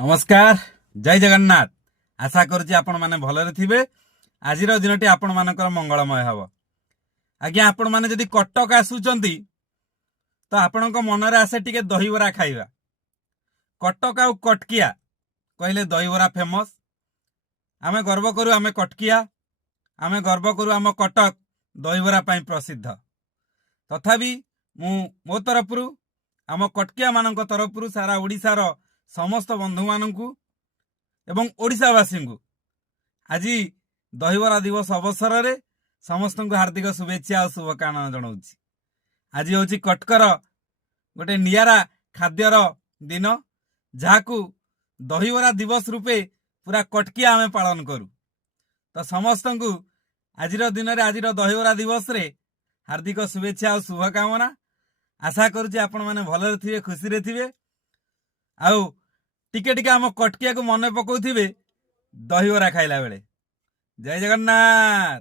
नमस्कार जय जगन्नाथ। आशा करुच्ची आपण माने भलरे थिबे। आज दिनटी आपण मानकर मंगलमय हब। आज्ञा आपण माने जदि कटक आसुचंती तो आपण मनरे आसे टिके दहीबरा खाइबा। कटक आउ कटकिया कहले दहीबरा फेमस। आमे गर्व करू आमे कटकिया, आमे गर्व करू आम कटक दहीबरा पाई प्रसिद्ध। तथापि मो तरफरु आम कटकिया मानक तरफरु सारा ओडिशार समस्त बंधु मानू एवं ओडिशावासी आज दहीबरा दिवस अवसर में समस्त को हार्दिक शुभेच्छा और शुभकामना जनाऊँगी। आज हूँ कटकर गोटे नियारा खाद्यर दिन जहाँ दहीबरा दिवस रूपे पूरा कटकिया आमे पालन करूँ। तो समस्त को आज दिन में आज दहीबरा दिवस रे हार्दिक शुभेच्छा और शुभकामना। आशा करुच्ची आपण मैंने भलरे थे खुशी थे आउ टिके टिके आम कटकिया को मन पकाउथिबे दहीबरा खाइला बेले। जय जगन्नाथ।